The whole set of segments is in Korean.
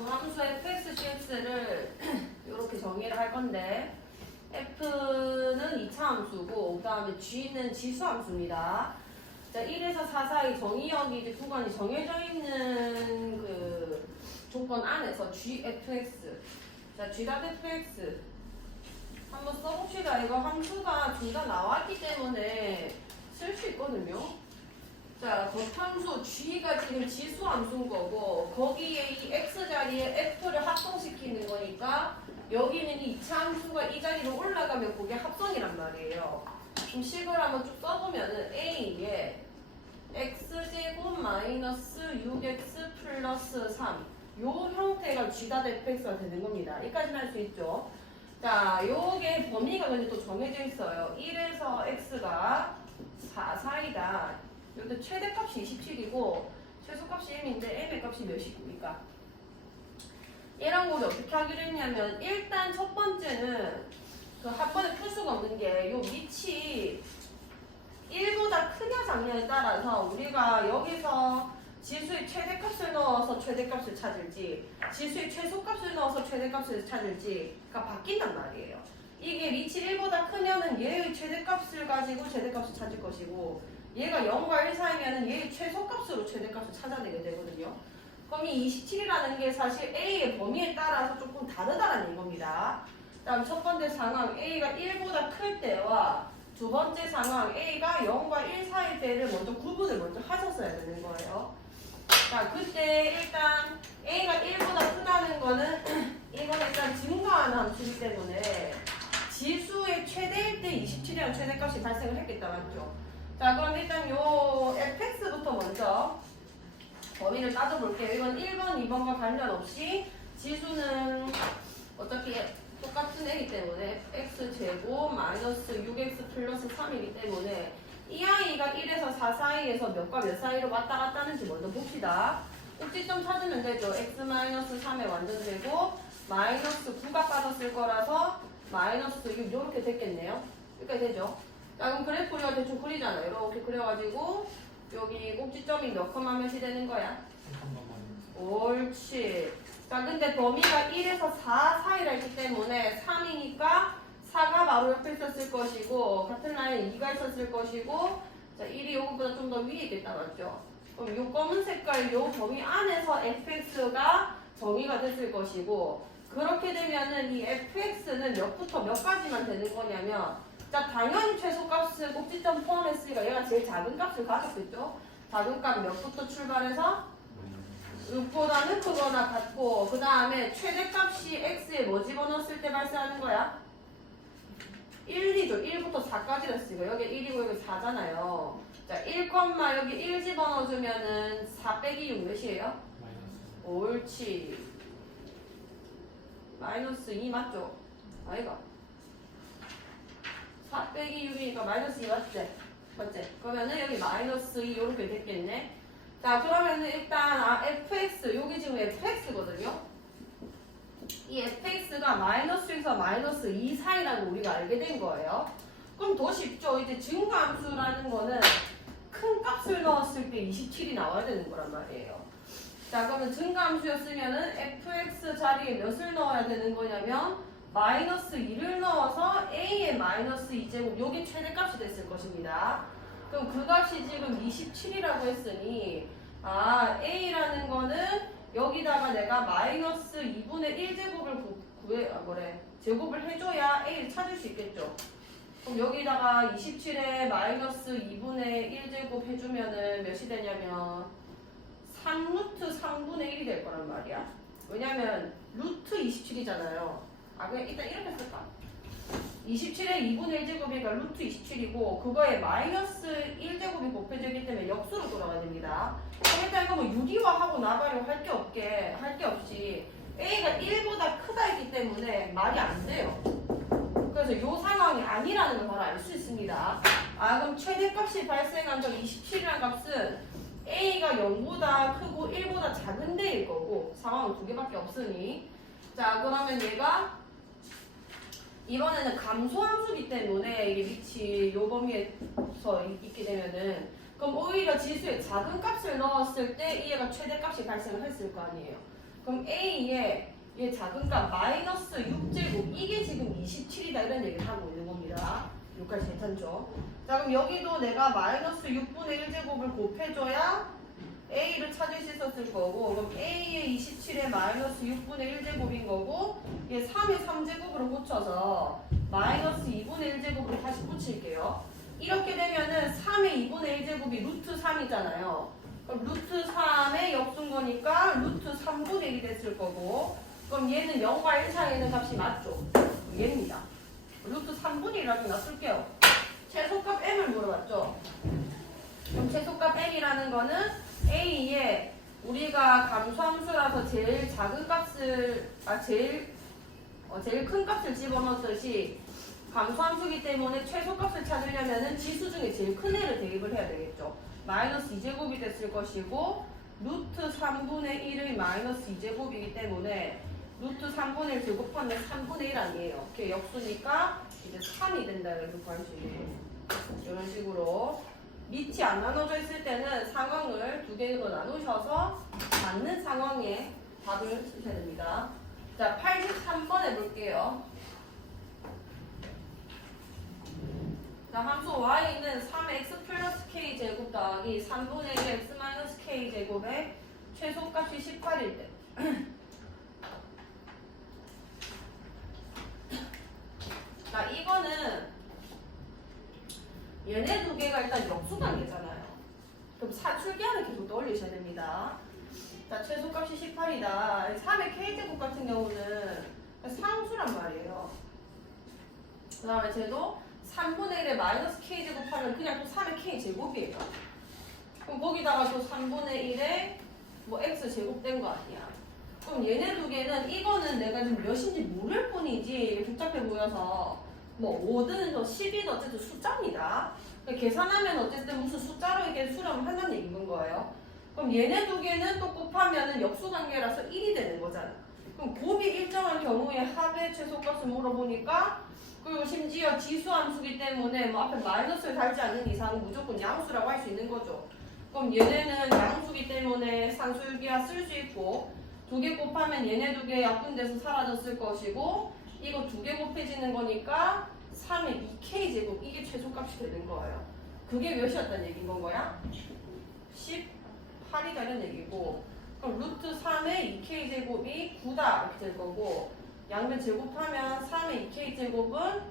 주함수 fx, cx를 이렇게 정의를 할 건데 f는 2차 함수고 그 다음에 g는 지수함수입니다. 자, 1에서 4 사이 정의역이 이제 구간이 정해져 있는 그 조건 안에서 gfx, 자, g.fx 한번 써봅시다. 이거 함수가 둘 다 나왔기 때문에 쓸 수 있거든요. 자, 겉함수 g가 지금 지수함수인 거고 거기에 이 x 자리에 f를 합성시키는 거니까 여기는 이 2차 함수가 이 자리로 올라가면 그게 합성이란 말이에요. 그럼 식을 한번 쭉 써보면은 a에 x제곱 마이너스 6x 플러스 3 요 형태가 g.fx가 되는 겁니다. 여기까지는 할 수 있죠. 자, 요게 범위가 근데 또 정해져 있어요. 1에서 x가 4 사이다. 여기 최대값이 27이고 최소값이 m인데 m의 값이 몇이니까 얘랑 우리 어떻게 하기로 했냐면 일단 첫 번째는 그 한 번에 풀 수가 없는 게 요 밑이 1보다 크냐 작냐에 따라서 우리가 여기서 지수의 최대값을 넣어서 최대값을 찾을지 지수의 최소값을 넣어서 최대값을 찾을지가 바뀐단 말이에요. 이게 밑이 1보다 크면은 얘의 최대값을 가지고 최대값을 찾을 것이고 얘가 0과 1 사이면은 얘의 최소값으로 최대값을 찾아내게 되거든요. 그럼 이 27이라는 게 사실 A의 범위에 따라서 조금 다르다는 이겁니다. 다음 첫 번째 상황 A가 1보다 클 때와 두 번째 상황 A가 0과 1 사이 때를 먼저 구분을 먼저 하셨어야 되는 거예요. 자, 그때 일단 A가 1보다 크다는 거는 이건 일단 증가하는 함수이기 때문에 지수의 최대일 때 27이라는 최대값이 발생을 했겠다, 맞죠? 자, 그럼 일단 요 fx부터 먼저 범위를 따져볼게요. 이건 1번, 2번과 관련없이 지수는 어차피 똑같은 애기 때문에 x제곱 마이너스 6x 플러스 3이기 때문에 이 아이가 1에서 4 사이에서 몇과 몇 사이로 왔다 갔다 하는지 먼저 봅시다. 꼭지점 찾으면 되죠. x 마이너스 3의 완전제곱 마이너스 9가 빠졌을 거라서 마이너스 6 이렇게 됐겠네요. 이렇게 되죠. 자, 그럼 그래프 우리가 대충 그리잖아요. 이렇게 그려가지고 여기 꼭지점이 몇 컴마 몇이 되는 거야? 옳지. 자, 근데 범위가 1에서 4 사이라 했기 때문에 3이니까 4가 바로 옆에 있었을 것이고 같은 라인에 2가 있었을 것이고 자, 1이 요거보다 좀 더 위에 있겠다, 맞죠? 그럼 요 검은 색깔 요 범위 안에서 fx가 정의가 됐을 것이고 그렇게 되면은 이 fx는 몇부터 몇까지만 되는 거냐면 자, 당연히 최소값은 꼭지점 포함했으니까 얘가 제일 작은 값을 가졌겠죠? 작은 값 몇부터 출발해서 6보다는 크거나 같고 그 다음에 최대값이 x에 뭐 집어넣었을 때 발생하는 거야? 1이죠. 1부터 4까지 됐으니까 여기 1이고 여기 4잖아요. 자, 1, 여기 1 집어넣어주면은 4 빼기 6 몇이에요? 옳지. 마이너스 2 맞죠? 아이가 4 빼기 6이니까 마이너스 2 맞지? 맞지? 그러면은 여기 마이너스 2 이렇게 됐겠네. 자, 그러면은 일단 fx 여기 지금 fx거든요. 이 fx가 마이너스에서 마이너스 2 사이라는 우리가 알게 된 거예요. 그럼 더 쉽죠. 이제 증가함수라는 거는 큰 값을 넣었을 때 27이 나와야 되는 거란 말이에요. 자, 그러면 증가함수였으면은 fx 자리에 몇을 넣어야 되는 거냐면 마이너스 2를 넣어서 a의 마이너스 2제곱 요게 최대값이 됐을 것입니다. 그럼 그 값이 지금 27이라고 했으니 a라는 거는 여기다가 내가 마이너스 2분의 1제곱을 제곱을 해줘야 a를 찾을 수 있겠죠. 그럼 여기다가 27에 마이너스 2분의 1제곱 해주면은 몇이 되냐면 3루트 3분의 1이 될 거란 말이야. 왜냐면 루트 27이잖아요. 그냥 일단 이렇게 쓸까? 27에 2분의 1제곱이니까 루트 27이고 그거에 마이너스 1제곱이 곱해지기 때문에 역수로 돌아가야 됩니다. 그럼 일단 이거 뭐 유리화하고 나발이고 할 게 없이 A가 1보다 크다 했기 때문에 말이 안 돼요. 그래서 이 상황이 아니라는 걸 바로 알 수 있습니다. 그럼 최대값이 발생한 적 27이라는 값은 A가 0보다 크고 1보다 작은 데일 거고 상황은 두 개밖에 없으니 자, 그러면 얘가 이번에는 감소함수기 때문에 이게 밑이 요 범위에서 있게 되면은 그럼 오히려 지수에 작은 값을 넣었을 때 얘가 최대값이 발생을 했을 거 아니에요. 그럼 A의 얘 작은 값 마이너스 6제곱 이게 지금 27이다 이런 얘기를 하고 있는 겁니다. 여기까지 괜찮죠? 자 그럼 여기도 내가 마이너스 6분의 1제곱을 곱해줘야 A를 찾을 수 있었을 거고 그럼 A의 27에 마이너스 6분의 1제곱인 거고 얘 3의 3제곱으로 고쳐서 마이너스 2분의 1제곱으로 다시 붙일게요. 이렇게 되면은 3의 2분의 1제곱이 루트 3이잖아요. 그럼 루트 3의 역수인 거니까 루트 3분의 1이 됐을 거고 그럼 얘는 0과 1 사이에 있는 값이 맞죠? 얘입니다. 루트 3분의 1이라고 놔둘게요. 최소값 m을 물어봤죠? 그럼 최소값 m이라는 거는 A에 우리가 감소함수라서 제일 작은 값을 제일 큰 값을 집어넣듯이 감소함수기 때문에 최소값을 찾으려면은 지수 중에 제일 큰 애를 대입을 해야 되겠죠. 마이너스 2제곱이 됐을 것이고 루트 3분의 1의 마이너스 2제곱이기 때문에 루트 3분의 1 제곱하면 3분의 1 아니에요. 그게 역수니까 이제 3이 된다 이렇게 구할 수 있는 거예요. 이런 식으로 밑이 안 나눠져 있을 때는 상황을 두 개로 나누셔서 맞는 상황에 답을 쓰셔야 됩니다. 자, 83번 해볼게요. 자, 함수 y는 3x 플러스 k 제곱 더하기 3분의 1 x 마이너스 k 제곱의 최소값이 18일 때. 자, 이거는 얘네 두 개가 일단 역수관계잖아요. 그럼 사출기하는 계속 떠올리셔야 됩니다. 자, 최소값이 18이다. 3의 k제곱 같은 경우는 상수란 말이에요. 그 다음에 쟤도 3분의 1에 마이너스 k제곱 하면 그냥 또 3의 k제곱이에요. 그럼 거기다가 또 3분의 1에 뭐 x제곱 된 거 아니야. 그럼 얘네 두 개는 이거는 내가 지금 몇인지 모를 뿐이지 복잡해 보여서 뭐 5든 10이든 어쨌든 숫자입니다. 계산하면 어쨌든 무슨 숫자로 이렇게 수렴을 한다는 얘기인 거예요. 그럼 얘네 두 개는 또 곱하면은 역수관계라서 1이 되는 거잖아. 그럼 곱이 일정한 경우에 합의 최소값을 물어보니까 그리고 심지어 지수함수기 때문에 뭐 앞에 마이너스를 달지 않는 이상은 무조건 양수라고 할 수 있는 거죠. 그럼 얘네는 양수기 때문에 산술기하 쓸 수 있고 두 개 곱하면 얘네 두 개 약분돼서 사라졌을 것이고 이거 두 개 곱해지는 거니까 3의 2k 제곱 이게 최소값이 되는 거예요. 그게 몇이었다는 얘기인 건 거야? 18이라는 얘기고 그럼 루트 3의 2k 제곱이 9다 이렇게 될 거고 양변 제곱하면 3의 2k 제곱은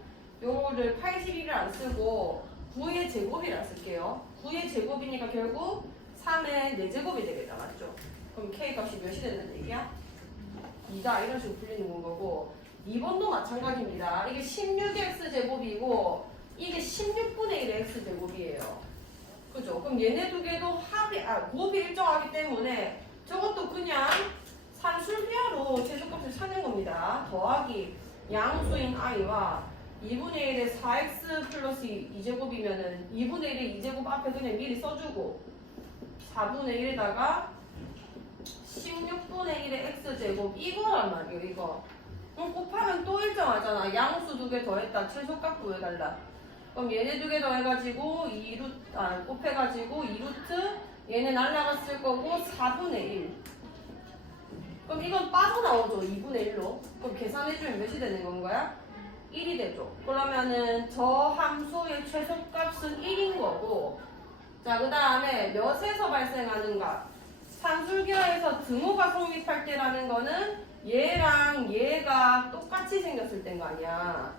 요거를 81을 안 쓰고 9의 제곱이라 쓸게요. 9의 제곱이니까 결국 3의 4제곱이 되겠다. 맞죠? 그럼 k 값이 몇이 된다는 얘기야? 2다 이런 식으로 풀리는 건 거고 2번도 마찬가지입니다. 이게 16의 x제곱이고 이게 16분의 1의 x제곱이에요. 그죠? 그럼 얘네 두 개도 곱이 일정하기 때문에 저것도 그냥 산술비하로 최소값을 찾는 겁니다. 더하기 양수인 i와 2분의 1의 4x 플러스 2제곱이면은 2분의 1의 2제곱 앞에 그냥 미리 써주고 4분의 1에다가 16분의 1의 x제곱 이거란 말이에요. 이거 그럼 곱하면 또 일정하잖아. 양수 두 개 더했다. 최소값 구해달라. 그럼 얘네 두 개 더해가지고 곱해가지고 2루트 얘네 날라갔을 거고 4분의 1. 그럼 이건 빠져나오죠. 2분의 1로. 그럼 계산해주면 몇이 되는 건 거야? 1이 되죠. 그러면은 저 함수의 최소값은 1인 거고 자, 그 다음에 몇에서 발생하는 값. 산술기하에서 등호가 성립할 때라는 거는 얘랑 얘가 똑같이 생겼을 때인 거 아니야.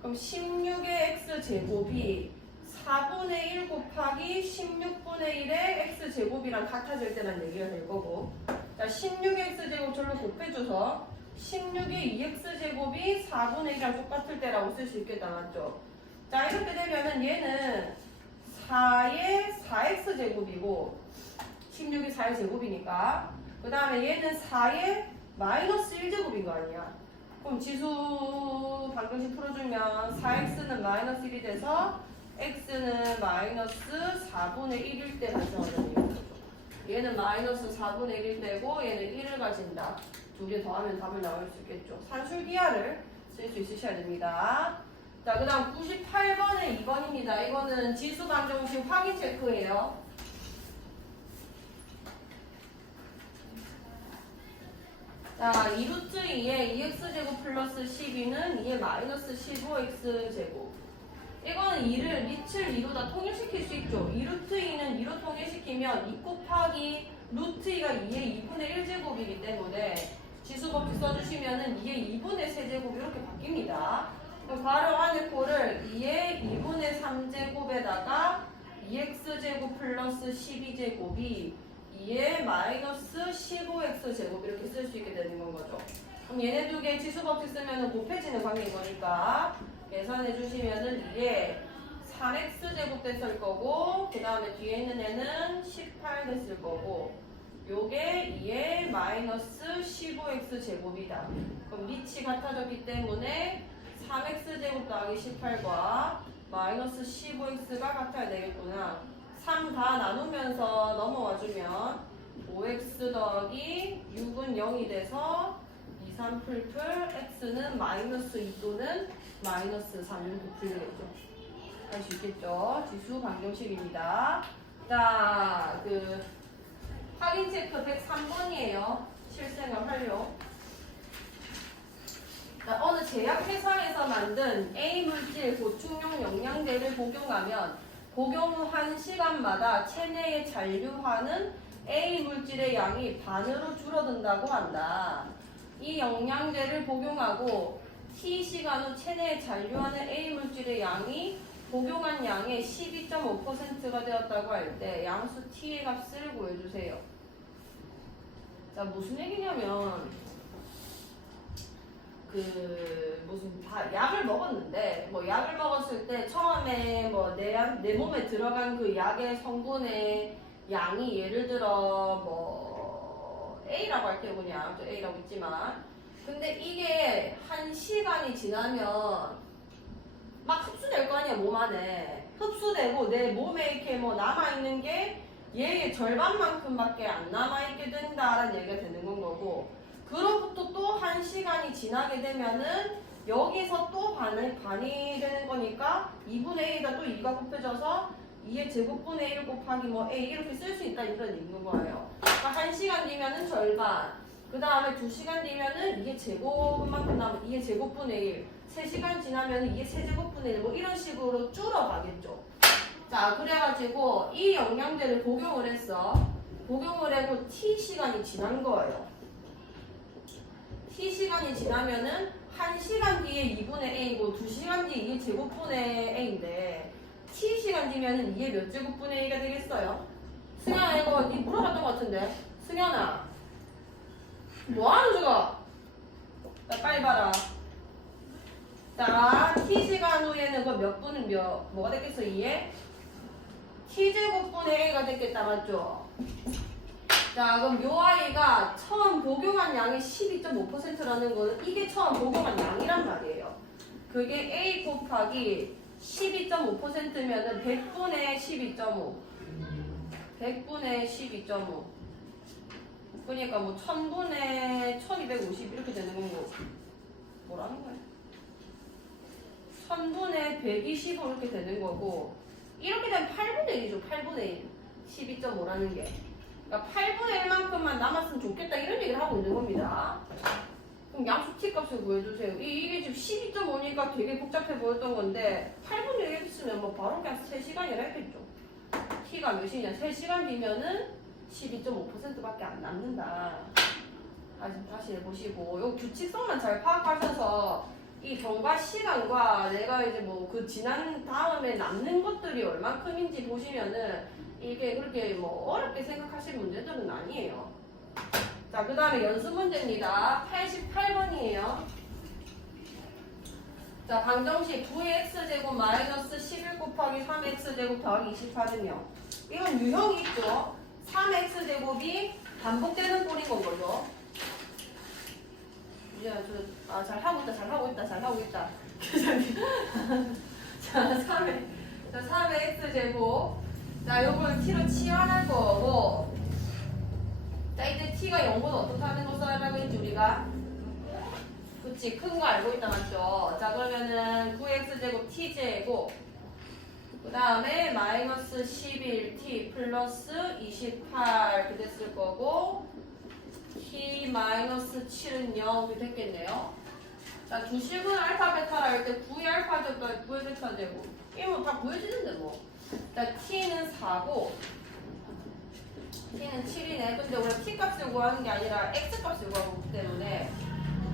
그럼 16의 x제곱이 4분의 1 곱하기 16분의 1의 x제곱이랑 같아질 때란 얘기가 될 거고 자, 16의 x제곱 절로 곱해줘서 16의 2x제곱이 4분의 1이랑 똑같을 때라고 쓸 수 있겠다. 맞죠? 자, 이렇게 되면은 얘는 4의 4x제곱이고 16이 4의 제곱이니까 그 다음에 얘는 4의 마이너스 1제곱인 거 아니야. 그럼 지수 방정식 풀어주면 4x는 마이너스 1이 돼서 x는 마이너스 4분의 1일 때 발생하는 거죠. 얘는 마이너스 4분의 1일 때고 얘는 1을 가진다. 두 개 더하면 답을 나올 수 있겠죠. 산술기하를 쓸 수 있으셔야 됩니다. 자, 그 다음 98번에 2번입니다. 이거는 지수 방정식 확인 체크예요. 자, 2루트 2에 2x제곱 플러스 12는 2에 마이너스 15x제곱. 이거는 2를 밑을 2로 다 통일시킬 수 있죠. 2루트 2는 2로 통일시키면 2 곱하기 루트 2가 2의 2분의 1제곱이기 때문에 지수법칙 써주시면은 2의 2분의 세제곱 이렇게 바뀝니다. 그럼 바로 안에 꼴을 2의 2분의 3제곱에다가 2x제곱 플러스 12제곱이 2의 마이너스 15x제곱 이렇게 쓸 수 있게 되는 건 거죠. 그럼 얘네 두 개 지수법칙 쓰면 곱해지는 관계인 거니까 계산해 주시면은 2의 3x제곱 됐을 거고 그 다음에 뒤에 있는 애는 18 됐을 거고 요게 2의 마이너스 15x제곱이다. 그럼 밑이 같아졌기 때문에 3x제곱 더하기 18과 마이너스 15x가 같아야 되겠구나. 3 다 나누면서 넘어와주면 5x 더하기 6은 0이 돼서 2, 3 풀풀 x는 마이너스 2 또는 마이너스 3 이렇게 풀리겠죠. 할 수 있겠죠. 지수 방정식입니다. 자, 확인 체크 103번이에요. 실생활 활용. 자, 어느 제약 회사에서 만든 A 물질 보충용 영양제를 복용하면 복용한 시간마다 체내에 잔류하는 A 물질의 양이 반으로 줄어든다고 한다. 이 영양제를 복용하고 T 시간 후 체내에 잔류하는 A 물질의 양이 복용한 양의 12.5%가 되었다고 할 때 양수 T의 값을 구해주세요. 자, 무슨 얘기냐면 무슨 약을 먹었는데 약을 먹었을 때 처음에 내 몸에 들어간 그 약의 성분의 양이 예를 들어 A라고 할게요. 그냥 저 A라고 있지만 근데 이게 1시간이 지나면 막 흡수될 거 아니야. 몸 안에 흡수되고 내 몸에 이렇게 남아있는 게 얘의 절반만큼밖에 안 남아있게 된다라는 얘기가 되는 건 거고 그로부터 또 1시간이 지나게 되면은 여기서 또 반이 되는 거니까 2분의 1에다 또 2가 곱해져서 2의 제곱분의 1 곱하기 A 이렇게 쓸 수 있다 이런 얘기인 거예요. 그러니까 1시간 뒤면은 절반 그 다음에 2시간 뒤면은 2의 제곱만큼 남은 2의 제곱분의 1 3시간 지나면은 2의 세제곱분의 1 이런 식으로 줄어가겠죠. 자, 그래가지고 이 영양제를 복용을 했어. 복용을 하고 T시간이 지난 거예요. T시간이 지나면은 1시간 뒤에 2분의 A고 2시간 뒤에 2의 제곱분의 A인데 T시간 뒤면은 2의 몇 제곱분의 A가 되겠어요? 승현아 이거 니 물어봤던 것 같은데 승현아 뭐하는 저거? 자, 빨리 봐라. 자, T시간 후에는 그 몇 분은 뭐가 됐겠어? 2의 T제곱분의 A가 됐겠다 맞죠? 자, 그럼 요 아이가 처음 복용한 양이 12.5%라는 거는 이게 처음 복용한 양이란 말이에요. 그게 A 곱하기 12.5%면은 100분의 12.5. 100분의 12.5. 그러니까 1000분의 1250 이렇게 되는 거고. 뭐라는 거야? 1000분의 125 이렇게 되는 거고. 이렇게 되면 8분의 1이죠. 8분의 1. 12.5라는 게. 그러니까 8분의 1만큼만 남았으면 좋겠다 이런 얘기를 하고 있는 겁니다. 그럼 양수 T 값을 구해주세요. 이게 지금 12.5니까 되게 복잡해 보였던 건데 8분의 1 했으면 바로 그냥 3시간이라 했겠죠. T가 몇이냐? 3시간 뒤면은 12.5%밖에 안 남는다. 다시 해보시고 요 규칙성만 잘 파악하셔서 이 경과 시간과 내가 이제 그 지난 다음에 남는 것들이 얼만큼인지 보시면은 이게 그렇게 어렵게 생각하실 문제들은 아니에요. 자, 그 다음에 연습 문제입니다. 88번이에요. 자, 방정식 9x제곱 마이너스 11 곱하기 3x제곱 더하기 28은요. 이건 유형이 있죠. 3x제곱이 반복되는 꼴인 건 거죠. 잘하고 있다. 자, 3의 x제곱. 자, 요걸 t로 치환할 거고. 자, 이제 t가 0보다 어떻다는 거 써야라고 했지, 우리가? 그치, 큰 거 알고 있다, 맞죠? 자, 그러면은 9x제곱 t제곱. 그 다음에 마이너스 11t 플러스 28 이렇게 됐을 거고. t 마이너스 7은 0이 됐겠네요. 자, 두 식은 알파 베타라 할 때 9의 알파 제곱 더하기 9의 베타 제곱. 이거 뭐 다 구해지는데 뭐. 자, t는 4고 t는 7이네. 근데 우리가 t 값을 구하는 게 아니라 x 값을 구하고 있기 때문에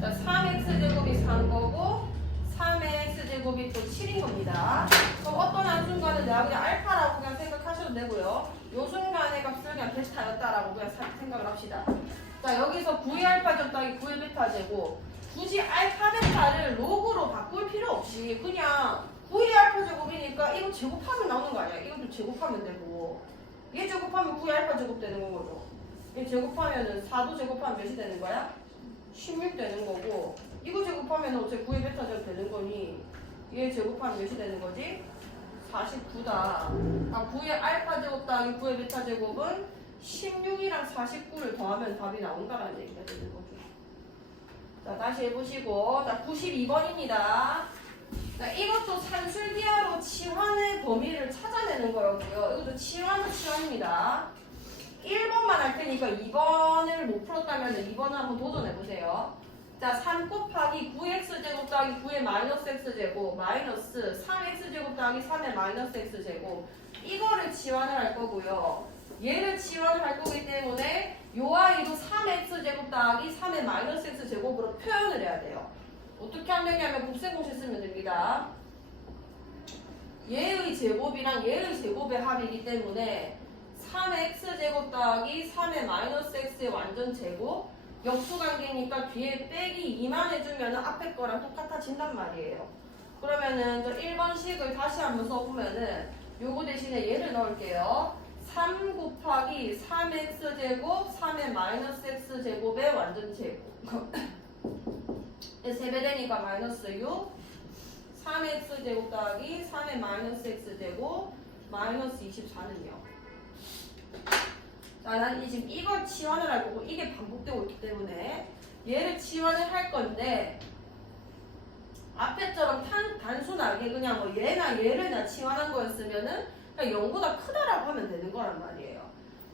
자, 3x 제곱이 3 거고 3의 x 제곱이 또 7인 겁니다. 그럼 어떤 한 순간은 내가 그냥 알파라고 그냥 생각하셔도 되고요. 요 순간의 값을 그냥 베타였다라고 그냥 생각을 합시다. 자, 여기서 9의 알파 제곱 더하기 9의 베타 제곱. 굳이 알파 베타를 로그로 바꿀 필요 없이 그냥 9의 알파 제곱이니까 이거 제곱하면 나오는 거 아니야? 이것도 제곱하면 되고 얘 제곱하면 9의 알파 제곱 되는 거죠. 얘 제곱하면은 4도 제곱하면 몇이 되는 거야? 16 되는 거고 이거 제곱하면 어차피 9의 베타 제곱 되는 거니 얘 제곱하면 몇이 되는 거지? 49다. 아, 9의 알파 제곱 더하기 9의 베타 제곱은 16이랑 49를 더하면 답이 나온다라는 얘기가 되는 거죠. 자, 다시 해보시고 자, 92번입니다. 자, 이것도 산술기하로 치환의 범위를 찾아내는 거였고요. 이것도 치환입니다. 1번만 할 테니까 2번을 못 풀었다면 2번을 한번 도전해보세요. 자, 3 곱하기 9x제곱 더하기 9의 마이너스 x제곱 마이너스 3x제곱 더하기 3의 마이너스 x제곱 이거를 치환을 할 거고요. 얘를 치환을 할 거기 때문에 요 아이도 3x제곱 더하기 3의 마이너스 x제곱으로 표현을 해야 돼요. 어떻게 하면 되냐면 곱셈공식 쓰면 됩니다. 얘의 제곱이랑 얘의 제곱의 합이기 때문에 3의 x제곱 더하기 3의 마이너스 x의 완전 제곱 역수관계니까 뒤에 빼기 2만 해주면 앞에 거랑 똑같아진단 말이에요. 그러면은 저 1번식을 다시 한번 써보면은 요거 대신에 얘를 넣을게요. 3 곱하기 3x제곱 3의 마이너스 x제곱의 완전 제곱 3배 되니까 마이너스 6 3x제곱 더하기 3의 마이너스 x제곱 마이너스 24는요. 자, 난 지금 이걸 치환을 할 거고 이게 반복되고 있기 때문에 얘를 치환을 할 건데 앞에처럼 단순하게 그냥 뭐 얘나 얘를 나 치환한 거였으면은 그냥 0보다 크다라고 하면 되는 거란 말이에요.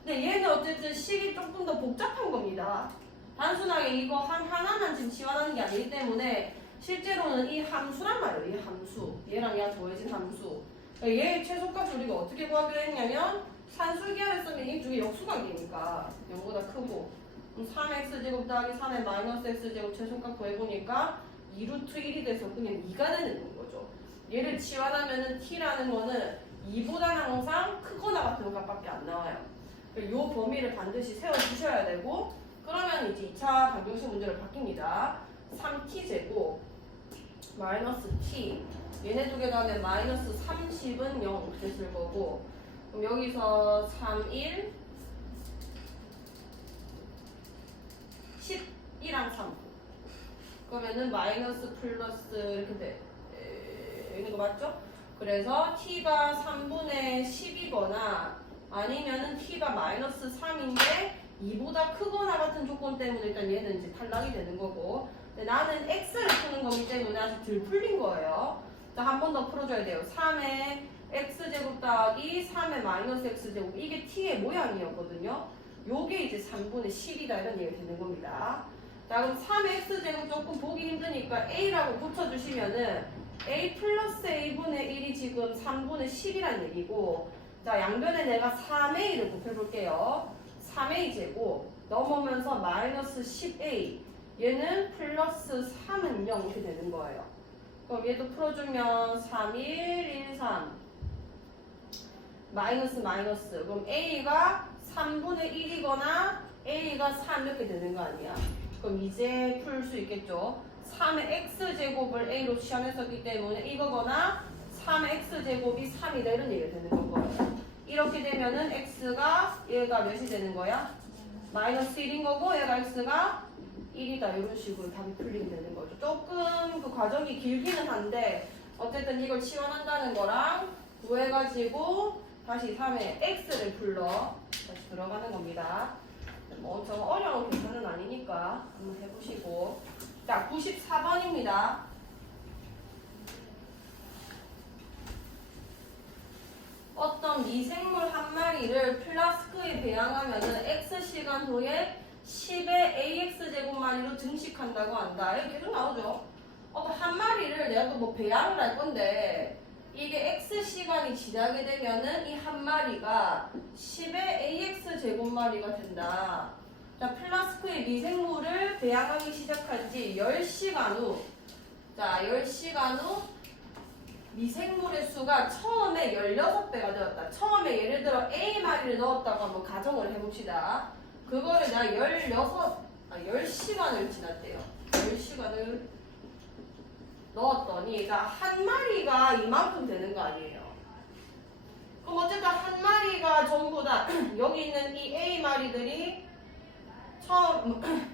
근데 얘는 어쨌든 식이 조금 더 복잡한 겁니다. 단순하게 이거 하나만 지금 치환하는 게 아니기 때문에 실제로는 이 함수란 말이에요. 이 함수. 얘랑 얘가 더해진 함수. 그러니까 얘의 최소값을 우리가 어떻게 구하기로 했냐면 산술기하를 쓰면 이 중에 역수관계니까 0보다 크고 3x제곱 더하기 3의 마이너스 x제곱 최소값 구해보니까 2루트 1이 돼서 그냥 2가 되는 거죠. 얘를 치환하면은 t라는 거는 2보다는 항상 크거나 같은 값밖에 안 나와요. 이 범위를 반드시 세워주셔야 되고 그러면 이제 2차 방정식 문제로 바뀝니다. 3t 제곱 마이너스 t 얘네 두 개 더하면 마이너스 30은 0 됐을 거고 그럼 여기서 3, 1 12랑 3 그러면은 마이너스 플러스 이렇게 되는 거 맞죠? 그래서 t가 3분의 10이거나 아니면은 t가 마이너스 3인데 2보다 크거나 같은 조건 때문에 일단 얘는 이제 탈락이 되는 거고 근데 나는 x를 푸는 거기 때문에 아직 덜 풀린 거예요. 자, 한 번 더 풀어줘야 돼요. 3의 x제곱 더하기 3의 마이너스 x제곱 이게 t의 모양이었거든요. 요게 이제 3분의 10이다 이런 얘기가 되는 겁니다. 자, 그럼 3의 x제곱 조금 보기 힘드니까 a라고 붙여주시면은 a 플러스 a분의 1이 지금 3분의 10이란 얘기고 자, 양변에 내가 3a를 곱해볼게요. 3a 제곱 넘어오면서 마이너스 10a 얘는 플러스 3은 0 이렇게 되는 거예요. 그럼 얘도 풀어주면 3, 1, 1, 3 마이너스 마이너스 그럼 a가 3분의 1이거나 a가 3 이렇게 되는 거 아니야. 그럼 이제 풀 수 있겠죠. 3의 x제곱을 a로 치환했었기 때문에 이거거나 3의 x제곱이 3이다 이런 얘기가 되는 거고요. 이렇게 되면은 x가 얘가 몇이 되는 거야? 마이너스 1인 거고 얘가 x가 1이다 이런 식으로 답이 풀리게 되는 거죠. 조금 그 과정이 길기는 한데 어쨌든 이걸 치환한다는 거랑 구해가지고 다시 3의 x를 불러 다시 들어가는 겁니다. 뭐 엄청 어려운 계산은 아니니까 한번 해보시고 자 94번입니다. 어떤 미생물 한 마리를 플라스크에 배양하면은 X시간 후에 10의 AX제곱마리로 증식한다고 한다. 이렇게 계속 나오죠. 한 마리를 내가 또 뭐 배양을 할 건데 이게 X시간이 지나게 되면은 이 한 마리가 10의 AX제곱마리가 된다. 자, 플라스크의 미생물을 배양하기 시작한 지 10시간 후. 자, 10시간 후 미생물의 수가 처음에 16배가 되었다. 처음에 예를 들어 A마리를 넣었다고 한번 가정을 해봅시다. 그거를 내가 10시간을 지났대요. 10시간을 넣었더니, 자, 한 마리가 이만큼 되는 거 아니에요. 그럼 어쨌든 한 마리가 전부 다, 여기 있는 이 A마리들이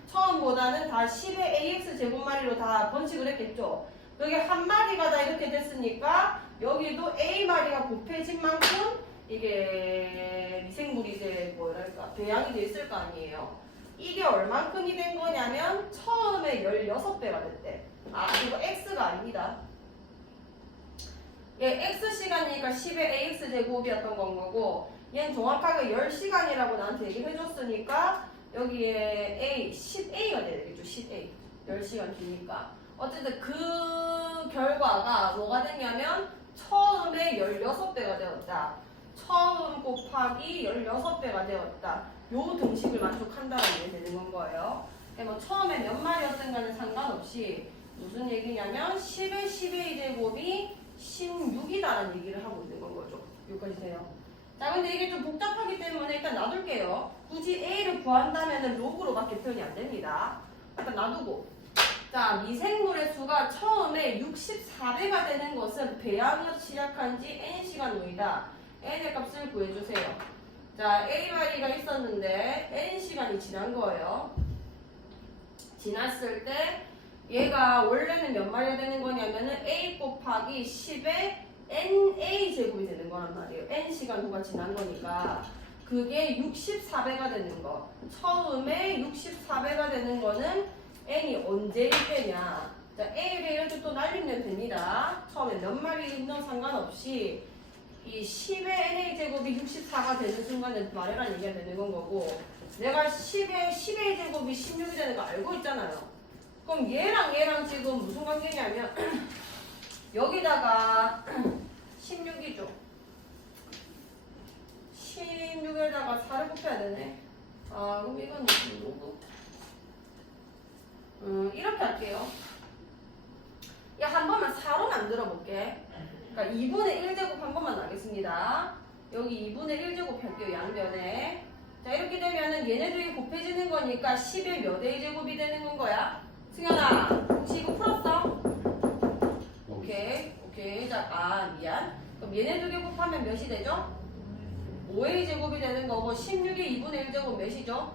처음보다는 다 10의 AX제곱마리로 다 번식을 했겠죠. 여기 한 마리가 다 이렇게 됐으니까 여기도 A마리가 곱해진 만큼 이게 미생물이 이제 뭐랄까 배양이 돼 있을 거 아니에요. 이게 얼만큼이 된 거냐면 처음에 16배가 됐대. 아, 이거 X가 아닙니다. 얘 X시간이니까 10의 AX제곱이었던 건 거고 얘는 정확하게 10시간이라고 나한테 얘기를 해줬으니까 여기에 A, 10A가 돼야 되겠죠. 10A. 10시간 뒤니까. 어쨌든 그 결과가 뭐가 됐냐면 처음에 16배가 되었다. 처음 곱하기 16배가 되었다. 요 등식을 만족한다는 게 되는 건 거예요. 그러니까 뭐 처음에 몇 마리였든 간에 상관없이 무슨 얘기냐면 10의 10의 제곱이 16이다라는 얘기를 하고 있는 건 거죠. 여기까지 돼요. 자, 근데 이게 좀 복잡하기 때문에 일단 놔둘게요. 굳이 A를 구한다면 로그로밖에 표현이 안 됩니다. 일단 놔두고. 자, 미생물의 수가 처음에 64배가 되는 것은 배양을 시작한 지 N시간 후이다. N의 값을 구해주세요. 자, A마리가 있었는데 N시간이 지난 거예요. 지났을 때 얘가 원래는 몇 마리가 되는 거냐면은 A 곱하기 10의 NA 제곱이 되는 거란 말이에요. N시간 후가 지난 거니까. 그게 64배가 되는 거. 처음에 64배가 되는 거는 N이 언제일 때냐. 자, A를 이렇게 또 날리면 됩니다. 처음에 몇 마리 있는 상관없이 이 10의 NA 제곱이 64가 되는 순간에 말해라는 얘기가 되는 건 거고 내가 10의 제곱이 16이 되는 거 알고 있잖아요. 그럼 얘랑 지금 무슨 관계냐면 여기다가 16이죠. 16에다가 4를 곱해야 되네. 아, 그럼 이건 누구? 이렇게 할게요. 야, 한 번만 4로 만들어 볼게. 그러니까 2분의 1제곱 한 번만 나겠습니다. 여기 2분의 1제곱 할게요, 양변에. 자, 이렇게 되면은 얘네들이 곱해지는 거니까 10의 몇 A 제곱이 되는 건 거야? 승현아, 혹시 이거 풀었어? 오케이. 자, 미안. 그럼 얘네 두 개 곱하면 몇이 되죠? 5A 제곱이 되는 거고 16의 2분의 1제곱 몇이죠?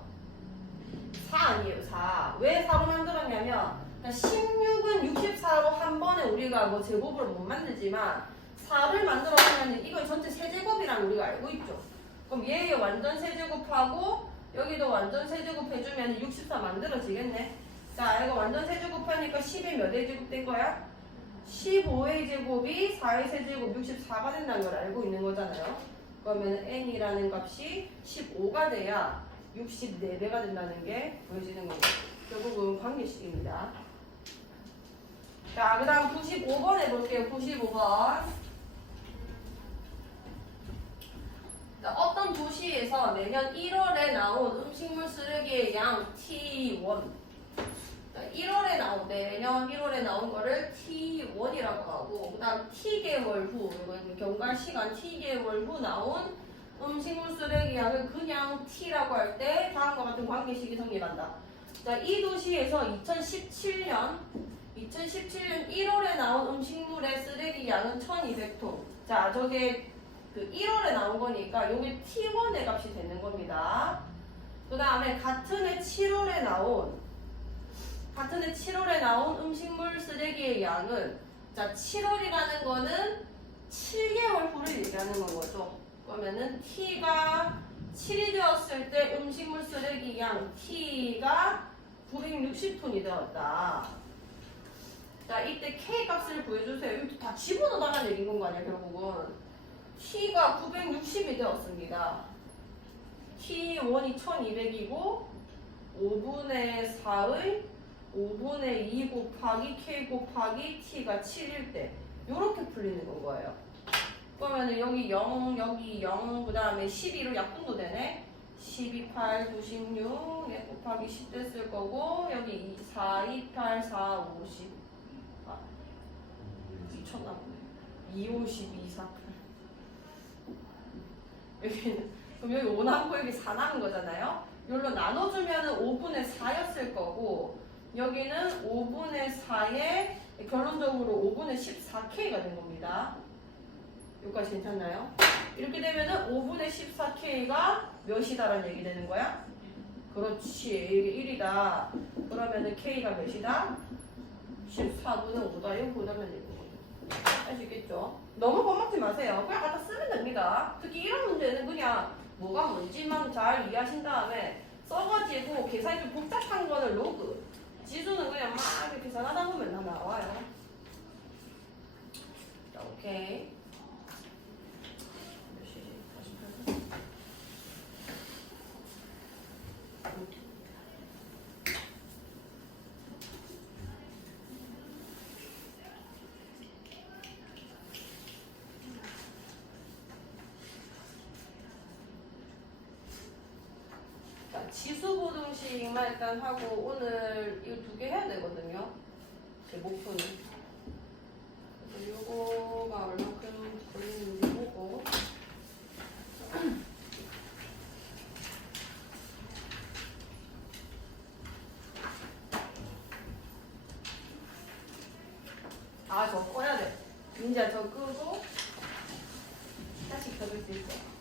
4 아니에요, 4. 왜 4로 만들었냐면 16은 64로 한 번에 우리가 뭐 제곱으로 못 만들지만 4를 만들었으면 이걸 전체 세제곱이라는 우리가 알고 있죠. 그럼 얘의 완전 세제곱하고 여기도 완전 세제곱 해주면 64 만들어지겠네. 자, 이거 완전 세제곱 하니까 10의 몇 A 제곱 된 거야? 15의 제곱이 4의 세제곱 64가 된다는 걸 알고 있는 거잖아요. 그러면 n이라는 값이 15가 돼야 64배가 된다는 게 보여지는 거고 결국은 관계식입니다. 자, 그 다음 95번 해볼게요. 95번. 자, 어떤 도시에서 매년 1월에 나온 음식물 쓰레기의 양 T1. 자, 1월에 매년 1월에 나온 거를 T1이라고 하고, 그 다음 T개월 후, 이건 경과 시간 T개월 후 나온 음식물 쓰레기 양을 그냥 T라고 할 때 다음과 같은 관계식이 성립한다. 자, 이 도시에서 2017년 1월에 나온 음식물의 쓰레기 양은 1200톤. 자, 저게 그 1월에 나온 거니까 요게 T1의 값이 되는 겁니다. 그 다음에 같은 해 7월에 나온 음식물 쓰레기의 양은 자 7월이라는 거는 7개월 후를 얘기하는 거죠. 그러면은 T가 7이 되었을 때 음식물 쓰레기 양 T가 960톤이 되었다. 자, 이때 K 값을 구해주세요. 이거 다 집어넣어달라는 얘기인 건 아니야, 결국은. T가 960이 되었습니다. T1이 1200이고 5분의 4의 5분의 2 곱하기 k 곱하기 t가 7일 때 이렇게 풀리는 건 거예요. 그러면은 여기 0, 여기 0, 그 다음에 12로 약분도 되네. 12, 8, 96, 얘 곱하기 10 됐을 거고 여기 4, 2, 8, 4, 50. 아, 미쳤나 보네. 2, 50, 2, 4, 8. 여기는 그럼 여기 5 남고 여기 4 남은 거잖아요. 이걸로 나눠주면은 5분의 4였을 거고 여기는 5분의 4에 결론적으로 5분의 14K가 된 겁니다. 여기까지 괜찮나요? 이렇게 되면은 5분의 14K가 몇이다라는 얘기 되는 거야? 그렇지. 이게 1이다. 그러면은 K가 몇이다? 14분의 5다. 이거 보자면 되는 거죠. 아시겠죠? 너무 겁먹지 마세요. 그냥 갖다 쓰면 됩니다. 특히 이런 문제는 그냥 뭐가 뭔지만 잘 이해하신 다음에 써가지고 계산이 좀 복잡한 거는 로그. 지수는 그냥 막 이렇게 계산하다 보면 다 나와요. 자, 오케이. 지수 보등식만 일단 하고 오늘 이거 2개 해야 되거든요. 제 목표는. 그래서 이거가 얼마큼 걸리는지 보고. 아, 저 꺼야 돼. 이제 저 끄고 다시 켜줄 수 있어.